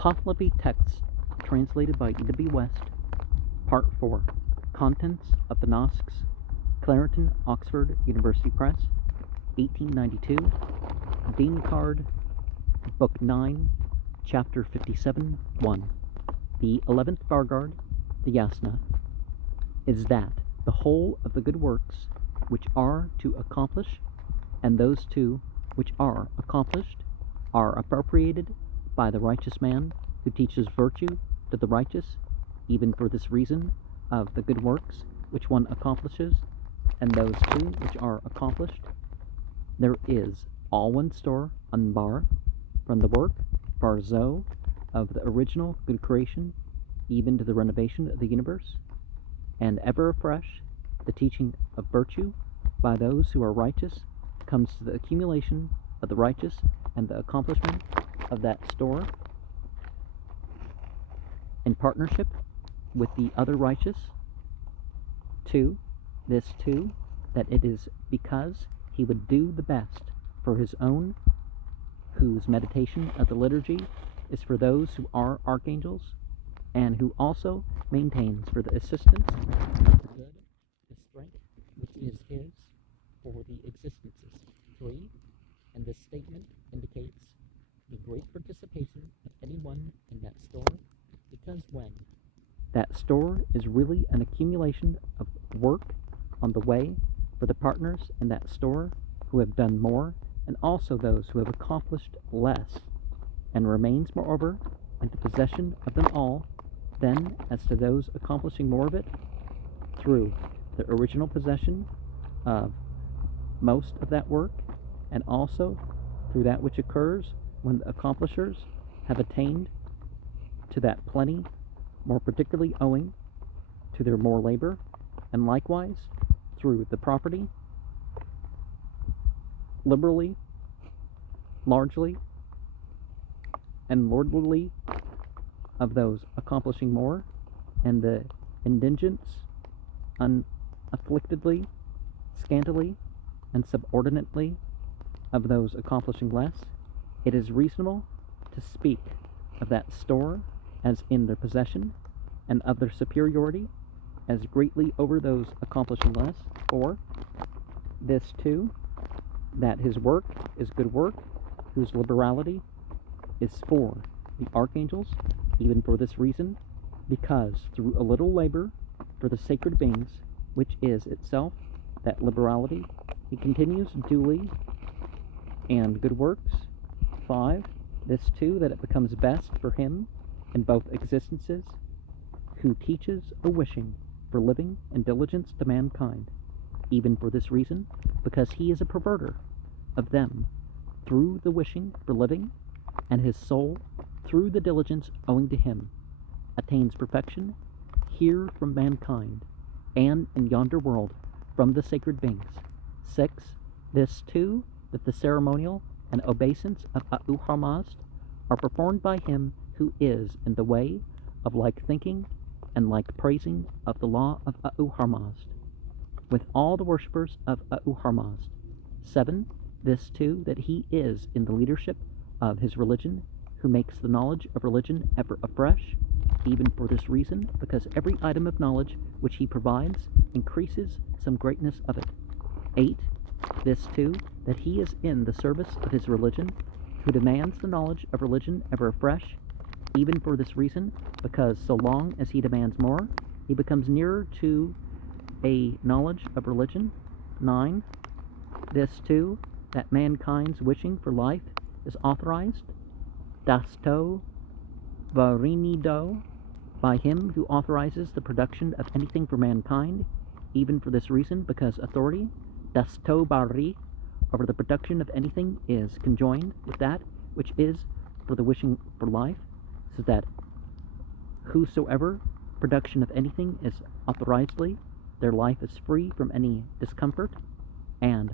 Pahlavi text translated by E.W. West. Part 4. Contents of the Nasks. Clarendon, Oxford University Press, 1892. Dinkard, Book 9, Chapter 57, 1. The 11th Vargard, the Yasna, is that the whole of the good works which are to accomplish, and those too which are accomplished, are appropriated by the righteous man who teaches virtue to the righteous, even for this reason of the good works which one accomplishes, and those too which are accomplished. There is all one store unbar from the work Barzo of the original good creation, even to the renovation of the universe, and ever afresh the teaching of virtue by those who are righteous comes to the accumulation of the righteous and the accomplishment of that store in partnership with the other righteous. 2. This too, that it is because he would do the best for his own, whose meditation of the liturgy is for those who are archangels, and who also maintains for the assistance of the good the strength which is his for the existences. 3. And this statement indicates the great participation of anyone in that store, because when that store is really an accumulation of work on the way for the partners in that store who have done more, and also those who have accomplished less, and remains moreover in the possession of them all, then as to those accomplishing more of it through the original possession of most of that work, and also through that which occurs when the accomplishers have attained to that plenty, more particularly owing to their more labor, and likewise through the property liberally, largely, and lordly of those accomplishing more, and the indigence unafflictedly, scantily, and subordinately of those accomplishing less, it is reasonable to speak of that store as in their possession, and of their superiority as greatly over those accomplishing less. For this too, that his work is good work, whose liberality is for the archangels, even for this reason, because through a little labor for the sacred beings, which is itself that liberality, he continues duly and good works. 5. This too, that it becomes best for him in both existences, who teaches a wishing for living and diligence to mankind, even for this reason, because he is a perverter of them through the wishing for living, and his soul, through the diligence owing to him, attains perfection here from mankind, and in yonder world from the sacred beings. 6. This too, that the ceremonial and obeisance of Ahura are performed by him who is in the way of like thinking and like praising of the law of Ahura with all the worshippers of Ahura. 7. This too, that he is in the leadership of his religion, who makes the knowledge of religion ever afresh, even for this reason, because every item of knowledge which he provides increases some greatness of it. 8. This too, that he is in the service of his religion, who demands the knowledge of religion ever afresh, even for this reason, because so long as he demands more, he becomes nearer to a knowledge of religion. 9. This too, that mankind's wishing for life is authorized, dasto varinido, by him who authorizes the production of anything for mankind, even for this reason, because authority, dasto bari, over the production of anything is conjoined with that which is for the wishing for life, so that whosoever production of anything is authorizedly, their life is free from any discomfort, and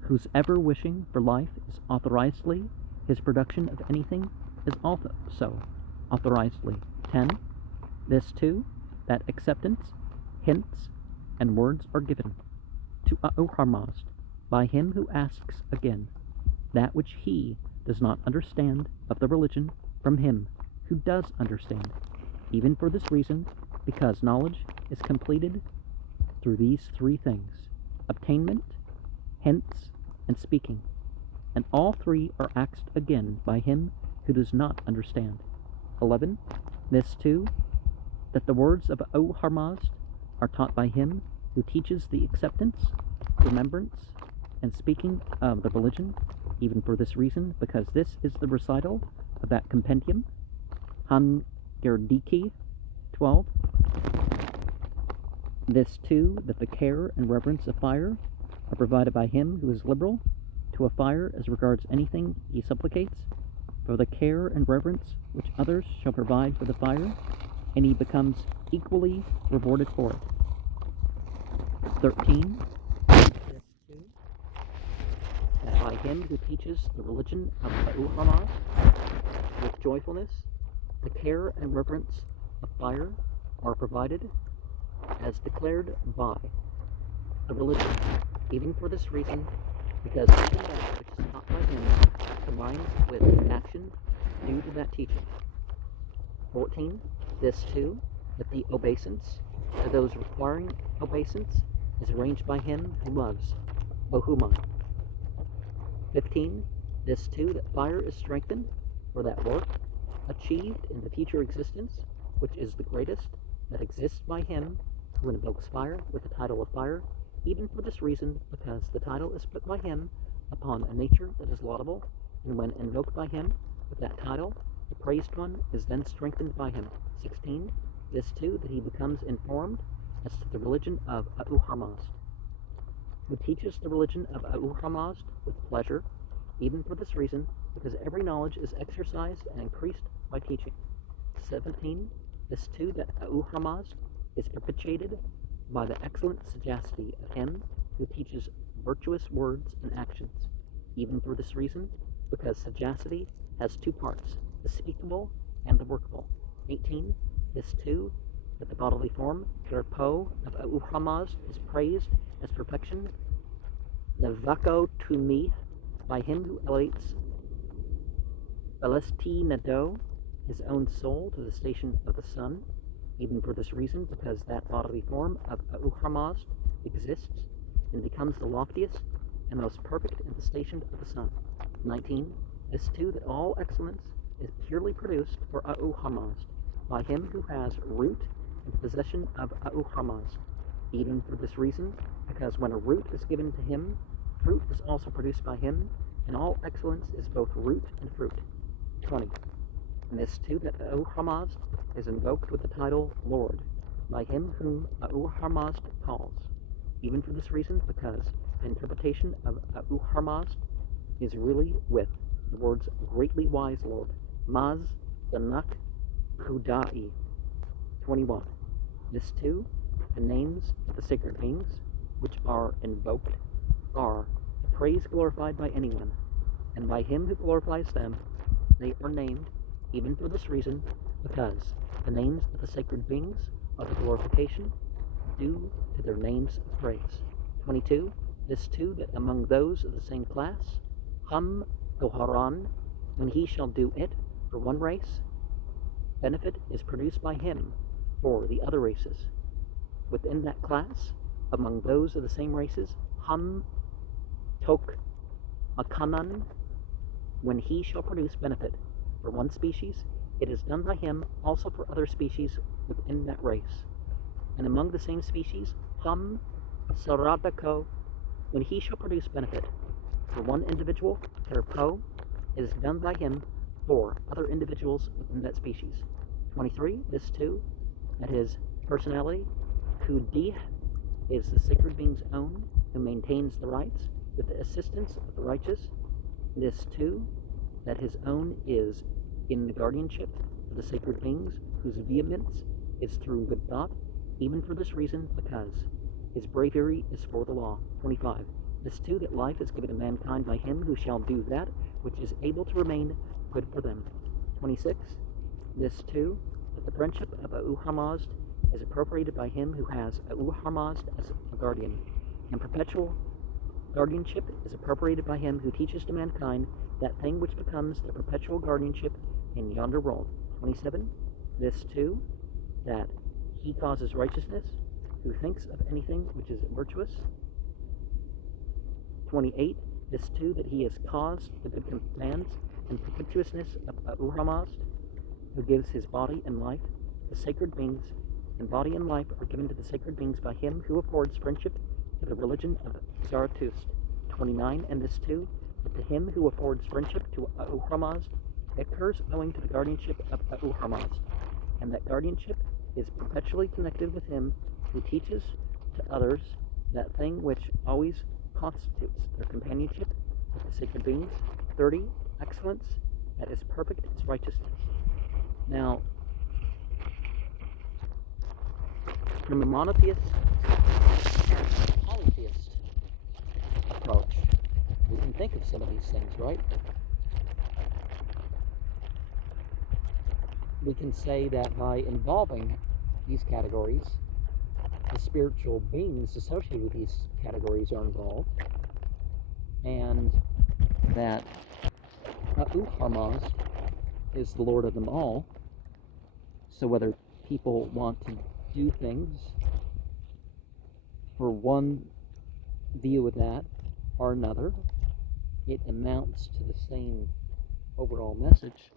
whosever wishing for life is authorizedly, his production of anything is also authorizedly. 10. This too, that acceptance, hints, and words are given to Ahura by him who asks again that which he, does not understand of the religion from him who does understand, even for this reason, because knowledge is completed through these three things: obtainment, hence, and speaking, and all three are axed again by him who does not understand. 11. This too, that the words of O Harmazd are taught by him who teaches the acceptance, remembrance, and speaking of the religion, even for this reason, because this is the recital of that compendium, Hangerdiki 12. This too, that the care and reverence of fire are provided by him who is liberal to a fire as regards anything he supplicates, for the care and reverence which others shall provide for the fire, and he becomes equally rewarded for it. 13. This too, that by him who teaches the religion of Ba'u with joyfulness, the care and reverence of fire are provided as declared by the religion, even for this reason, because even that which is taught by him combines with action due to that teaching. 14. This too, that the obeisance to those requiring obeisance is arranged by him who loves Bohuman. 15. This too, that fire is strengthened for that work achieved in the future existence, which is the greatest that exists by him who invokes fire with the title of fire, even for this reason, because the title is put by him upon a nature that is laudable, and when invoked by him with that title, the praised one is then strengthened by him. 16. This too, that he becomes informed as to the religion of A'u Harmazd, who teaches the religion of A'u Harmazd with pleasure, even for this reason, because every knowledge is exercised and increased by teaching. 17. This too, that A'u Harmazd is perpetuated by the excellent sagacity of him who teaches virtuous words and actions, even for this reason, because sagacity has two parts, the speakable and the workable. 18. This too, that the bodily form, Kirpo, of A'u Harmazd is praised as perfection, Navako to me, by him who elevates Belesti Nado, his own soul, to the station of the sun, even for this reason, because that bodily form of A'u Harmazd exists and becomes the loftiest and most perfect in the station of the sun. 19. This too, that all excellence is purely produced for A'u Harmazd, by him who has root and possession of A'u Harmazd, even for this reason, because when a root is given to him, fruit is also produced by him, and all excellence is both root and fruit. 20. And this too, that A'u Harmazd is invoked with the title Lord, by him whom A'u Harmazd calls, even for this reason, because the interpretation of A'u Harmazd is really with the words greatly wise Lord, Maz Danak Kudai. 21. This too, the names of the sacred beings which are invoked are the praise glorified by anyone, and by him who glorifies them they are named, even for this reason, because the names of the sacred beings are the glorification due to their names of praise. 22. This too, that among those of the same class, Hum Goharan, when he shall do it for one race, benefit is produced by him for the other races. Within that class, among those of the same races, Hum Tok Makanan, when he shall produce benefit for one species, it is done by him also for other species within that race. And among the same species, Hum Saradako, when he shall produce benefit for one individual, Terpo, it is done by him for other individuals within that species. 23. This too, that his personality, Kudih, is the sacred being's own, who maintains the rights with the assistance of the righteous. This too, that his own is in the guardianship of the sacred beings, whose vehemence is through good thought, even for this reason, because his bravery is for the law. 25. This too, that life is given to mankind by him who shall do that which is able to remain good for them. 26. This too, that the friendship of A'u Harmazd is appropriated by him who has A'u Harmazd as a guardian, and perpetual guardianship is appropriated by him who teaches to mankind that thing which becomes the perpetual guardianship in yonder world. 27, this too, that he causes righteousness, who thinks of anything which is virtuous. 28, this too, that he has caused the good commands and perpetuousness of Ahura-Mazda, who gives his body and life. The sacred beings and body and life are given to the sacred beings by him who affords friendship to the religion of Zarathustra. 29, and this too, that to him who affords friendship to Ahura-Mazda, it occurs owing to the guardianship of Ahura-Mazda, and that guardianship is perpetually connected with him who teaches to others that thing which always constitutes their companionship with the sacred beings. 30, excellence that is perfect as righteousness. Now, from a monotheist and polytheist approach, we can think of some of these things, right? We can say that by involving these categories, the spiritual beings associated with these categories are involved, and that Ahura-Mazda is the Lord of them all. So whether people want to do things for one view of that or another, it amounts to the same overall message